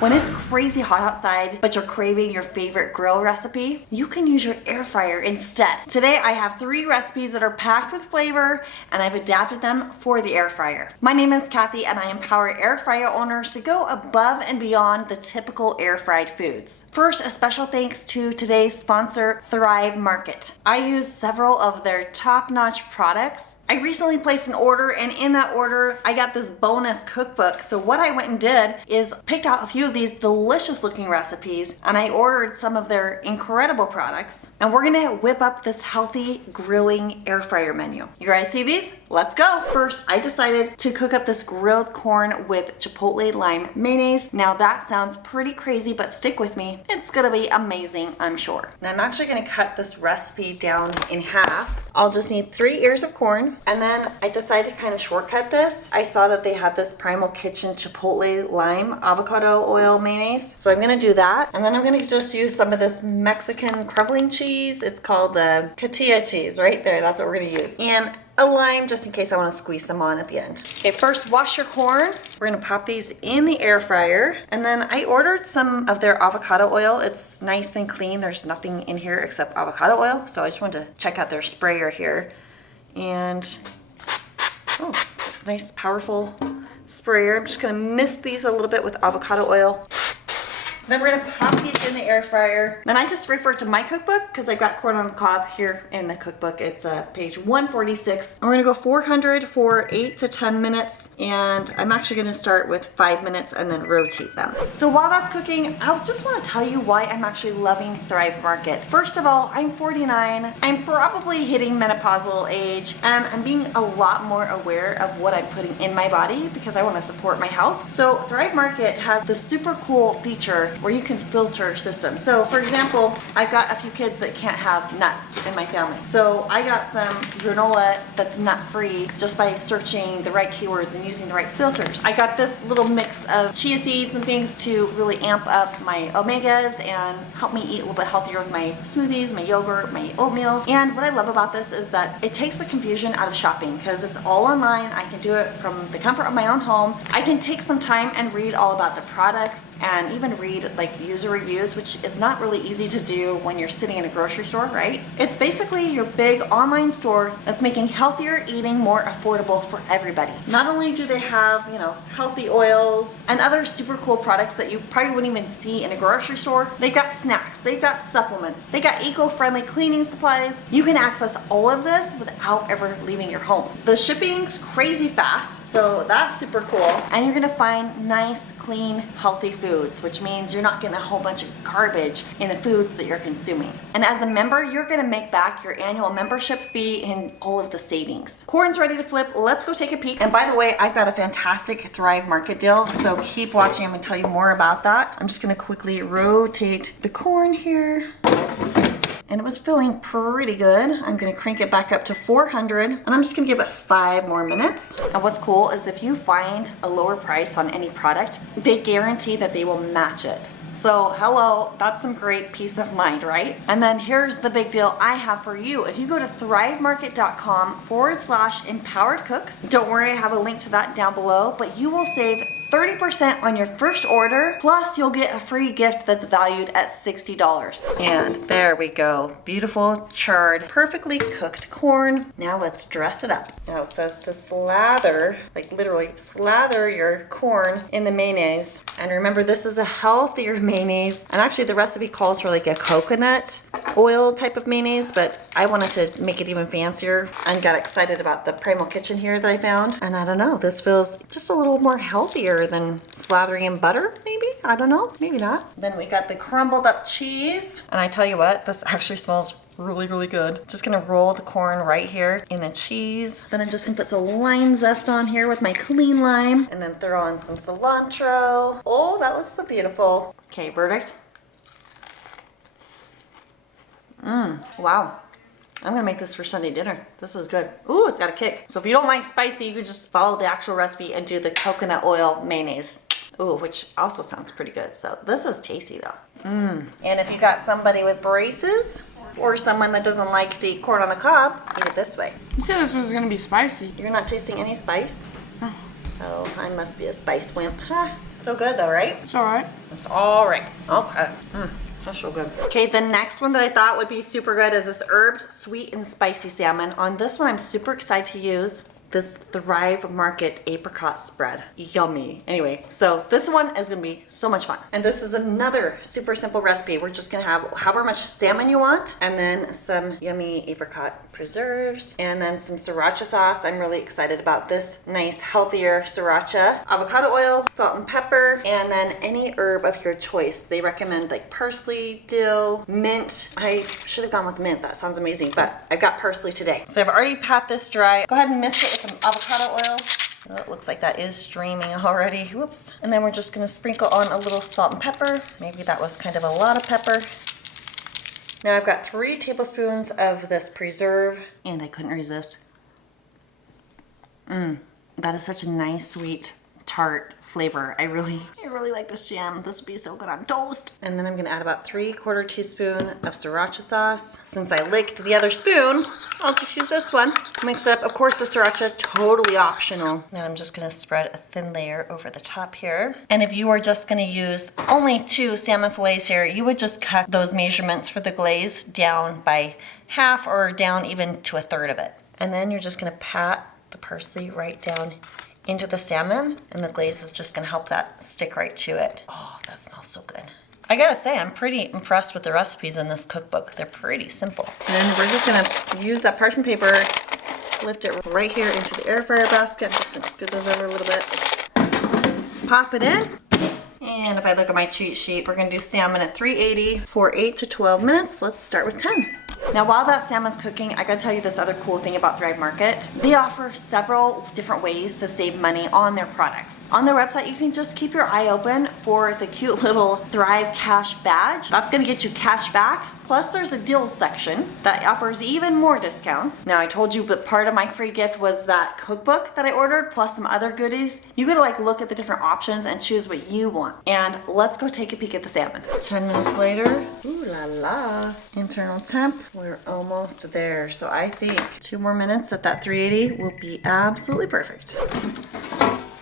When it's crazy hot outside, but you're craving your favorite grill recipe, you can use your air fryer instead. Today I have 3 recipes that are packed with flavor, and I've adapted them for the air fryer. My name is Kathy, and I empower air fryer owners to go above and beyond the typical air fried foods. First, a special thanks to today's sponsor, Thrive Market. I use several of their top-notch products. I recently placed an order, and in that order I got this bonus cookbook. So what I went and did is picked out a few of these delicious looking recipes, and I ordered some of their incredible products, and we're gonna whip up this healthy grilling air fryer menu. You guys see these? Let's go. First, I decided to cook up this grilled corn with Chipotle lime mayonnaise. Now that sounds pretty crazy, but stick with me. It's gonna be amazing, I'm sure. Now I'm actually gonna cut this recipe down in half. I'll just need 3 ears of corn. And then I decided to kind of shortcut this. I saw that they had this Primal Kitchen Chipotle lime avocado oil mayonnaise. So I'm gonna do that. And then I'm gonna just use some of this Mexican crumbling cheese. It's called the cotija cheese right there. That's what we're gonna use. And a lime just in case I want to squeeze some on at the end. Okay, first wash your corn. We're gonna pop these in the air fryer. And then I ordered some of their avocado oil. It's nice and clean. There's nothing in here except avocado oil. So I just wanted to check out their sprayer here. And oh, it's a nice powerful sprayer. I'm just gonna mist these a little bit with avocado oil. Then we're gonna pop these in the air fryer. Then I just referred to my cookbook because I've got corn on the cob here in the cookbook. It's page 146. And we're gonna go 400 for 8 to 10 minutes. And I'm actually gonna start with 5 minutes and then rotate them. So while that's cooking, I just wanna tell you why I'm actually loving Thrive Market. First of all, I'm 49. I'm probably hitting menopausal age, and I'm being a lot more aware of what I'm putting in my body because I wanna support my health. So Thrive Market has this super cool feature where you can filter systems. So for example, I've got a few kids that can't have nuts in my family. So I got some granola that's nut-free just by searching the right keywords and using the right filters. I got this little mix of chia seeds and things to really amp up my omegas and help me eat a little bit healthier with my smoothies, my yogurt, my oatmeal. And what I love about this is that it takes the confusion out of shopping because it's all online. I can do it from the comfort of my own home. I can take some time and read all about the products and even read like user reviews, which is not really easy to do when you're sitting in a grocery store, right? It's basically your big online store that's making healthier eating more affordable for everybody. Not only do they have, you know, healthy oils and other super cool products that you probably wouldn't even see in a grocery store, they've got snacks, they've got supplements, they got eco-friendly cleaning supplies. You can access all of this without ever leaving your home. The shipping's crazy fast, so that's super cool. And you're gonna find nice, clean, healthy foods, which means you're not getting a whole bunch of garbage in the foods that you're consuming. And as a member, you're gonna make back your annual membership fee and all of the savings. Corn's ready to flip. Let's go take a peek. And by the way, I've got a fantastic Thrive Market deal, so keep watching. I'm gonna tell you more about that. I'm just gonna quickly rotate the corn here. And it was feeling pretty good. I'm gonna crank it back up to 400, and I'm just gonna give it 5 more minutes. And what's cool is if you find a lower price on any product, they guarantee that they will match it. So hello, that's some great peace of mind, right? And then here's the big deal I have for you. If you go to thrivemarket.com/empowered cooks, don't worry, I have a link to that down below, but you will save 30% on your first order, plus you'll get a free gift that's valued at $60. And there we go. Beautiful, charred, perfectly cooked corn. Now let's dress it up. Now it says to slather, like literally slather your corn in the mayonnaise. And remember, this is a healthier mayonnaise. And actually the recipe calls for like a coconut oil type of mayonnaise, but I wanted to make it even fancier and got excited about the Primal Kitchen here that I found. And I don't know, this feels just a little more healthier than slathering in butter, maybe? I don't know, maybe not. Then we got the crumbled up cheese. And I tell you what, this actually smells really, really good. Just gonna roll the corn right here in the cheese. Then I'm just gonna put some lime zest on here with my clean lime, and then throw on some cilantro. Oh, that looks so beautiful. Okay, verdict. Wow. I'm gonna make this for Sunday dinner. This is good. Ooh, it's got a kick. So if you don't like spicy, you could just follow the actual recipe and do the coconut oil mayonnaise. Ooh, which also sounds pretty good. So this is tasty though. And if you got somebody with braces or someone that doesn't like to eat corn on the cob, eat it this way. You said this was gonna be spicy. You're not tasting any spice? Oh, I must be a spice wimp. Huh? So good though, right? It's all right. It's all right. Okay. That's so good. Okay, the next one that I thought would be super good is this herbed sweet and spicy salmon. On this one, I'm super excited to use this Thrive Market apricot spread. Yummy. Anyway, so this one is gonna be so much fun. And this is another super simple recipe. We're just gonna have however much salmon you want, and then some yummy apricot preserves, and then some sriracha sauce. I'm really excited about this nice, healthier sriracha. Avocado oil, salt and pepper, and then any herb of your choice. They recommend like parsley, dill, mint. I should have gone with mint. That sounds amazing, but I've got parsley today. So I've already pat this dry. Go ahead and mist it with some avocado oil. Well, it looks like that is streaming already. Whoops. And then we're just gonna sprinkle on a little salt and pepper. Maybe that was kind of a lot of pepper. Now I've got 3 tablespoons of this preserve, and I couldn't resist. That is such a nice, sweet, tart flavor. I really like this jam. This would be so good on toast. And then I'm gonna add about 3/4 teaspoon of sriracha sauce. Since I licked the other spoon, I'll just use this one. Mix it up. Of course, the sriracha, totally optional. Now I'm just gonna spread a thin layer over the top here. And if you were just gonna use only 2 salmon fillets here, you would just cut those measurements for the glaze down by half or down even to 1/3 of it. And then you're just gonna pat the parsley right down into the salmon, and the glaze is just gonna help that stick right to it. Oh, that smells so good. I gotta say, I'm pretty impressed with the recipes in this cookbook. They're pretty simple. And we're just gonna use that parchment paper, lift it right here into the air fryer basket. I'm just gonna scoot those over a little bit. Pop it in. And if I look at my cheat sheet, we're gonna do salmon at 380 for 8 to 12 minutes. Let's start with 10. Now while that salmon's cooking, I gotta tell you this other cool thing about Thrive Market. They offer several different ways to save money on their products. On their website, you can just keep your eye open for the cute little Thrive Cash badge. That's gonna get you cash back. Plus there's a deals section that offers even more discounts. Now I told you, but part of my free gift was that cookbook that I ordered, plus some other goodies. You gotta like look at the different options and choose what you want. And let's go take a peek at the salmon. 10 minutes later, ooh la la. Internal temp, we're almost there. So I think 2 more minutes at that 380 will be absolutely perfect.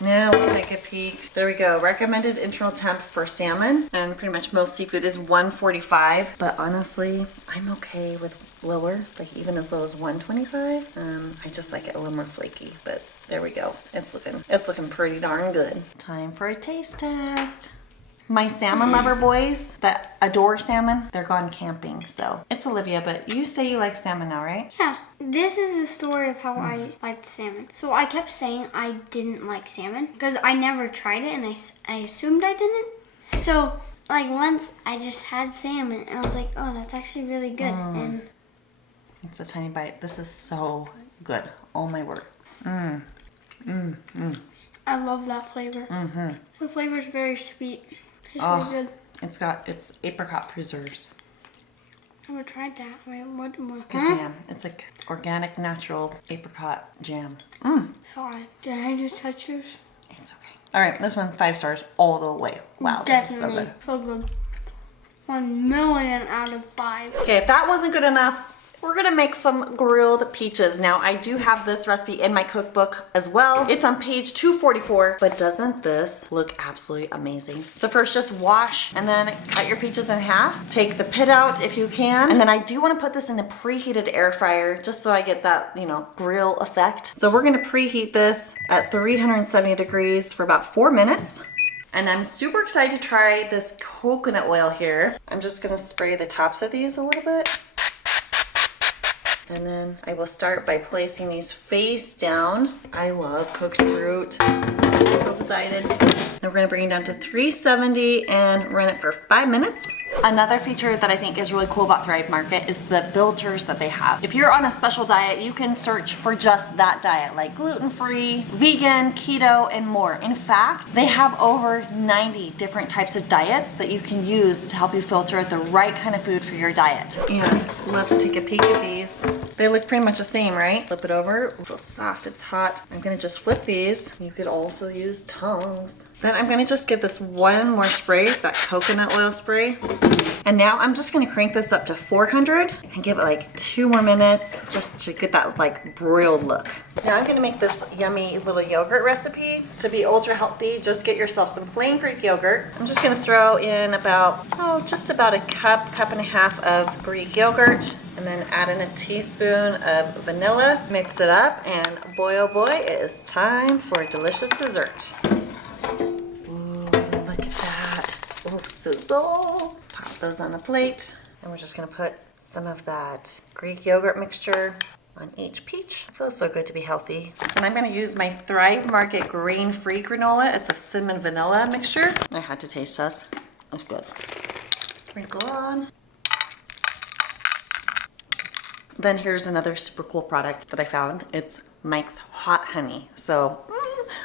Now let's take a peek. There we go. Recommended internal temp for salmon, and pretty much most seafood is 145. But honestly, I'm okay with lower, like even as low as 125. I just like it a little more flaky. But there we go. It's looking pretty darn good. Time for a taste test. My salmon lover boys that adore salmon, they're gone camping. So it's Olivia, but you say you like salmon now, right? Yeah. This is the story of how I liked salmon. So I kept saying I didn't like salmon because I never tried it, and I assumed I didn't. So like once I just had salmon and I was like, oh, that's actually really good. And it's a tiny bite. This is so good. Oh my word. I love that flavor. The flavor is very sweet. Tastes really good. It's apricot preserves. I never tried that. Wait, what more? Good jam. It's like organic, natural apricot jam. Sorry. Did I just touch yours? It's okay. All right, this one 5 stars all the way. Wow, this is so good. So good. 1 million out of 5. Okay, if that wasn't good enough, we're gonna make some grilled peaches. Now, I do have this recipe in my cookbook as well. It's on page 244, but doesn't this look absolutely amazing? So first, just wash and then cut your peaches in half. Take the pit out if you can. And then I do wanna put this in a preheated air fryer just so I get that, grill effect. So we're gonna preheat this at 370 degrees for about 4 minutes. And I'm super excited to try this coconut oil here. I'm just gonna spray the tops of these a little bit. And then I will start by placing these face down. I love cooked fruit. I'm so excited. Then we're gonna bring it down to 370 and run it for 5 minutes. Another feature that I think is really cool about Thrive Market is the filters that they have. If you're on a special diet, you can search for just that diet, like gluten-free, vegan, keto, and more. In fact, they have over 90 different types of diets that you can use to help you filter the right kind of food for your diet. And let's take a peek at these. They look pretty much the same, right? Flip it over. Ooh, it's soft, it's hot. I'm gonna just flip these. You could also use tongs. Then I'm gonna just give this one more spray, that coconut oil spray. And now I'm just gonna crank this up to 400 and give it like 2 more minutes just to get that like broiled look. Now I'm gonna make this yummy little yogurt recipe. To be ultra healthy, just get yourself some plain Greek yogurt. I'm just gonna throw in about, just about a cup and a half of Greek yogurt, and then add in a teaspoon of vanilla. Mix it up, and boy oh boy, it is time for a delicious dessert. Ooh, look at that. Oh, sizzle. Pop those on a plate, and we're just gonna put some of that Greek yogurt mixture on each peach. It feels so good to be healthy. And I'm gonna use my Thrive Market grain-free granola. It's a cinnamon vanilla mixture. I had to taste test. It's good. Sprinkle on. Then here's another super cool product that I found. It's Mike's Hot Honey. So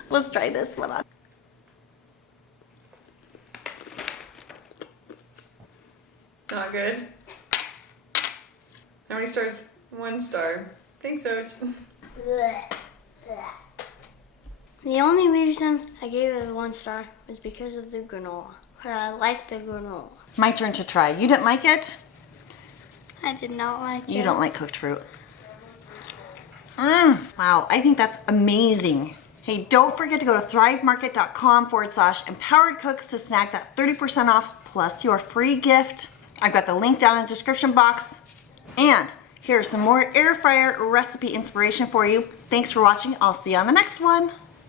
let's try this one on. Not good. How many stars? 1 star. Think so. The only reason I gave it 1 star was because of the granola. I like the granola. My turn to try. You didn't like it? I did not like it. You don't like cooked fruit. Wow, I think that's amazing. Hey, don't forget to go to thrivemarket.com/empoweredcooks to snag that 30% off plus your free gift. I've got the link down in the description box. And here's some more air fryer recipe inspiration for you. Thanks for watching. I'll see you on the next one.